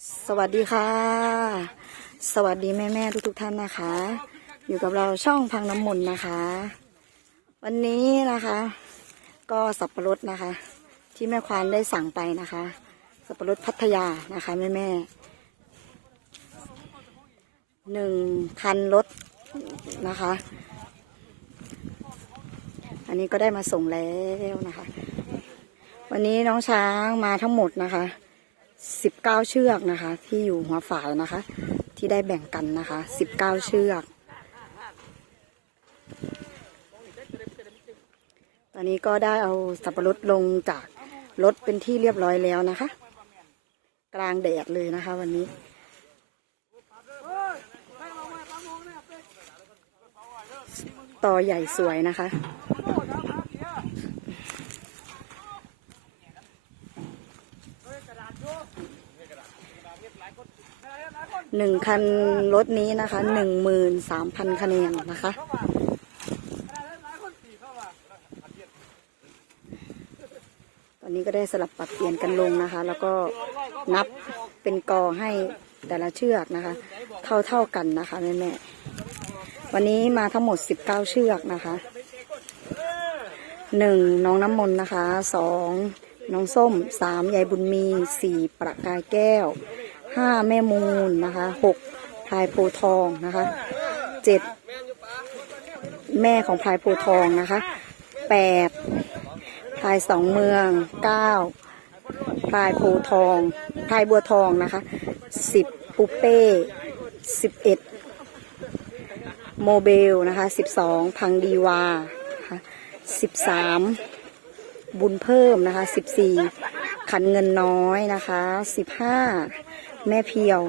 สวัสดีค่ะ สวัสดีแม่แม่ทุกทุกๆท่านนะคะ อยู่กับเราช่องพังน้ำมนต์นะคะ วันนี้นะคะ ก็สับปะรดนะคะ ที่แม่ควานได้สั่งไปนะคะ สับปะรดพัทยานะคะแม่แม่หนึ่งคันรถนะคะ อันนี้ก็ได้มาส่งแล้วนะคะ วันนี้น้องช้างมาทั้งหมดนะคะ สิบเก้าเชือกนะคะ ที่อยู่หัวฝายนะคะ ที่ได้แบ่งกันนะคะสิบเก้าเชือก ตอนนี้ก็ได้เอาสับปะรดลงจากรถเป็นที่เรียบร้อยแล้วนะคะ กลางแดดเลยนะคะ วันนี้ต่อใหญ่สวยนะคะ หนึ่งคันรถนี้นะคะหนึ่งหมื่นสามพันคะแนนนะคะตอนนี้ก็ได้สลับปรับเปลี่ยนกันลงนะคะ แล้วก็นับเป็นกอให้แต่ละเชือกนะคะ เท่าเท่ากันนะคะแม่แม่วันนี้มาทั้งหมดสิบเก้าเชือกนะคะหนึ่งน้องน้ำมนต์นะคะสองน้องส้มสามยายบุญมีสี่ประกายแก้ว ห้าแม่มูลนะคะหกพลายโพทองนะคะเจ็ดแม่ของพลายโพทองนะคะแปดพลายสองเมืองเก้าพลายโพทองพลายบัวทองนะคะสิบปุเป้สิบเอ็ดโมเบลนะคะสิบสองพังดีวาสิบสามบุญเพิ่มนะคะสิบสี่ขันเงินน้อยนะคะสิบห้า แม่เพียว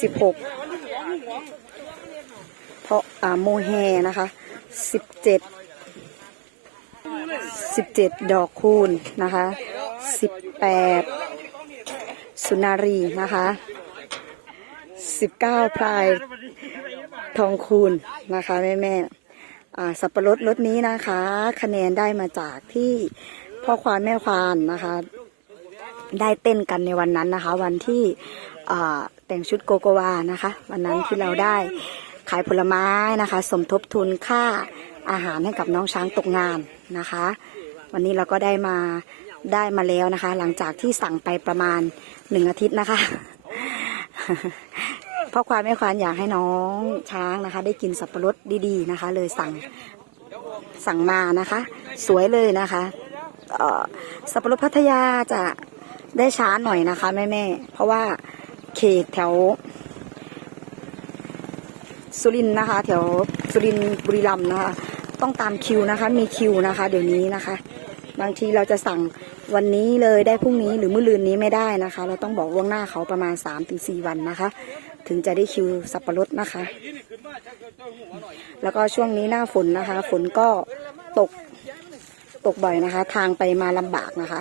สิบหกเพราะอ่าโมแฮนะคะสิบเจ็ดสิบเจ็ดดอกคูณนะคะสิบแปดสุนารีนะคะสิบเก้าพลายทองคูณนะคะแม่แม่สับปะรดรถนี้นะคะ คะแนนได้มาจากที่พ่อควานแม่ควานนะคะ ได้เต้นกันในวันนั้นนะคะ วันที่แต่งชุดโกโกวานะคะ วันนั้นที่เราได้ขายผลไม้นะคะ สมทบทุนค่าอาหารให้กับน้องช้างตกงานนะคะ วันนี้เราก็ได้มาได้มาแล้วนะคะ หลังจากที่สั่งไปประมาณหนึ่งอาทิตย์นะคะเพราะความไม่ควานอยากให้น้องช้างนะคะ ได้กินสับปะรดดีๆนะคะ เลยสั่งสั่งมานะคะ สวยเลยนะคะสับปะรดพัทยาจะ ได้ช้าหน่อยนะคะแม่ๆเพราะว่าเขตแถว สุรินนะคะ แถวสุรินบุรีรัมย์นะคะ ต้องตามคิวนะคะ มีคิวนะคะ เดี๋ยวนี้นะคะ บางทีเราจะสั่งวันนี้เลยได้พรุ่งนี้หรือมื้อลืนนี้ไม่ได้นะคะ เราต้องบอกล่วงหน้าเขาประมาณ3-4วันนะคะ ถึงจะได้คิวสับปะรดนะคะ แล้วก็ช่วงนี้หน้าฝนนะคะ ฝนก็ตกตกบ่อยนะคะ ทางไปมาลำบากนะคะ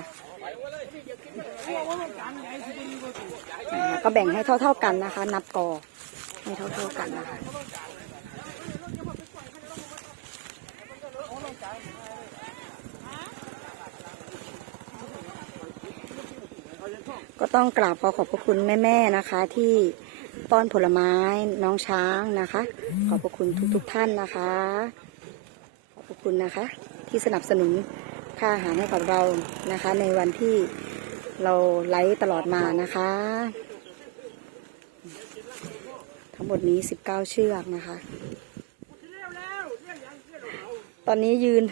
อ่า ก็แบ่งให้เท่า ๆกันนะคะ นับกอให้เท่า ๆกันนะคะก็ต้องกราบขอขอบพระคุณแม่ๆนะคะ ที่ป้อนผลไม้น้องช้างนะคะ ขอบพระคุณทุกๆท่านนะคะ ขอบพระคุณนะคะ ที่สนับสนุนค่าอาหารให้กับเรานะคะ ในวันที่เราไลฟ์ตลอดมานะคะ ทั้งหมดนี้ 19 เชือกนะคะ ตอนนี้ยืน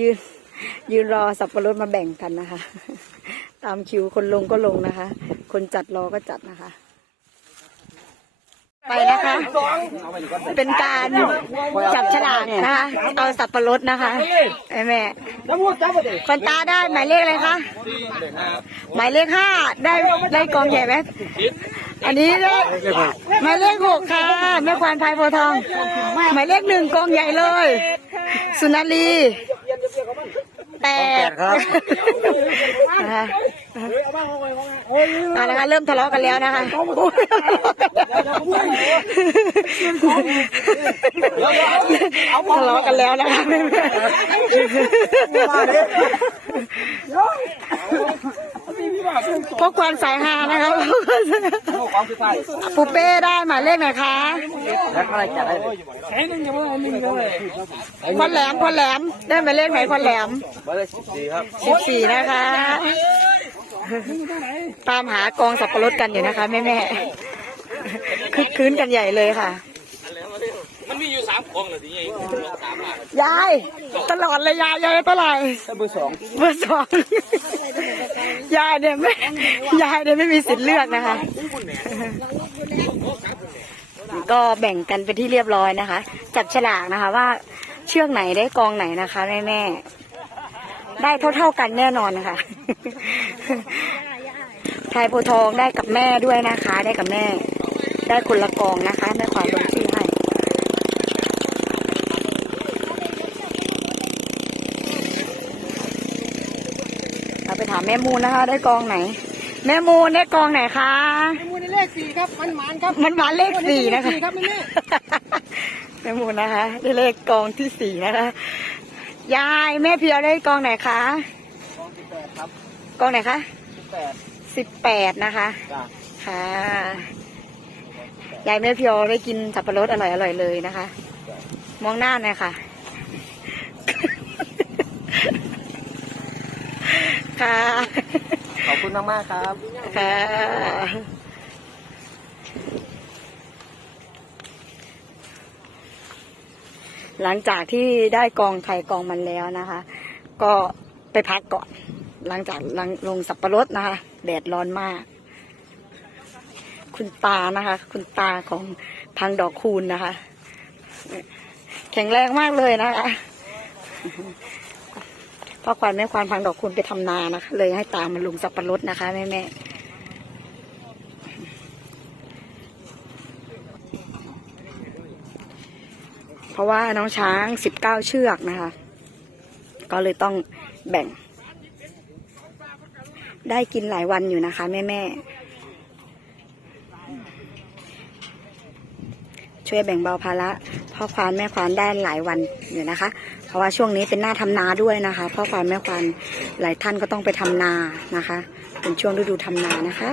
ยืนยืนรอสับปะรดมาแบ่งกันนะคะ ตามคิวคนลงก็ลงนะคะ คนจัดรอก็จัดนะคะ ไปนะคะ เป็นการจับฉลากนะคะเอาสับปะรดนะคะไอแม่คนตาได้หมายเลขอะไรคะหมายเลขห้าได้ได้กองใหญ่ไหม อันนี้ได้หมายเลขหกค่ะแม่ควานพายโพธิ์ทองหมายเลขหนึ่งกองใหญ่เลย สุนารีแปดนะคะเอาละค่ะเริ่มทะเลาะกันแล้วนะคะทะเลาะกันแล้วนะคะเพราะควานสายฮานะคะโอ้ความคือไปปูเป้ได้หมายเลขไหนคะข้อแค่นึงจะว่านึงเลยควันแหลมควันแหลมได้หมายเลขไหนควันแหลมสิบสี่ครับสิบสี่นะคะ ตามหากองสับปะรดกันอยู่นะคะแม่แม่คึกคืนกันใหญ่เลยค่ะ ยาย ตลอดเลยยายยายเท่าไหร่เบอร์สองเบอร์สองยายเนี่ยไม่ยายเนี่ยไม่มีสิทธิ์เลือกนะคะ ก็แบ่งกันเป็นที่เรียบร้อยนะคะ จับฉลากนะคะว่าเชือกไหนได้กองไหนนะคะแม่แม่ได้เท่าๆกันแน่นอนนะคะพายโพธิ์ทองได้กับแม่ด้วยนะคะ ได้กับแม่ ได้คนละกองนะคะแม่ขวานลงชื่อให้ เราไปถาม แม่มูลนะคะ ได้กองไหน แม่มูลได้กองไหนคะมูลเลขสี่ครับมันหมานครับมันมาเลขสี่นะคะสี่ครับแม่แม่แม่มูลนะคะได้เลขกองที่สี่นะคะยายแม่เพียวได้กองไหนคะกองสิบแปดครับกองไหนคะสิบแปดสิบแปดนะคะจ้ะค่ะยายแม่เพียวได้กินสับปะรดอร่อยอร่อยๆเลยนะคะ มองหน้าหน่อยค่ะ ค่ะ ขอบคุณมากๆครับ ค่ะ หลังจากที่ได้กองไข่กองมันแล้วนะคะ ก็ไปพักก่อน หลังจากลงลงสับปะรดนะคะ แดดร้อนมาก คุณตานะคะ คุณตาของพังดอกคูณนะคะ แข็งแรงมากเลยนะคะ พ่อควานแม่ควานพังดอกคุณไปทำนานะคะ เลยให้ตามมาลุงสับปะรดนะคะแม่แม่เพราะว่าน้องช้างสิบเก้าเชือกนะคะ ก็เลยต้องแบ่ง ได้กินหลายวันอยู่นะคะ แม่แม่ ช่วยแบ่งเบาภาระพ่อควานแม่ควานได้หลายวันอยู่นะคะ เพราะว่าช่วงนี้เป็นหน้าทำนาด้วยนะคะพ่อควานแม่ควานหลายท่านก็ต้องไปทำนานะคะ เป็นช่วงฤดูทำนานะคะ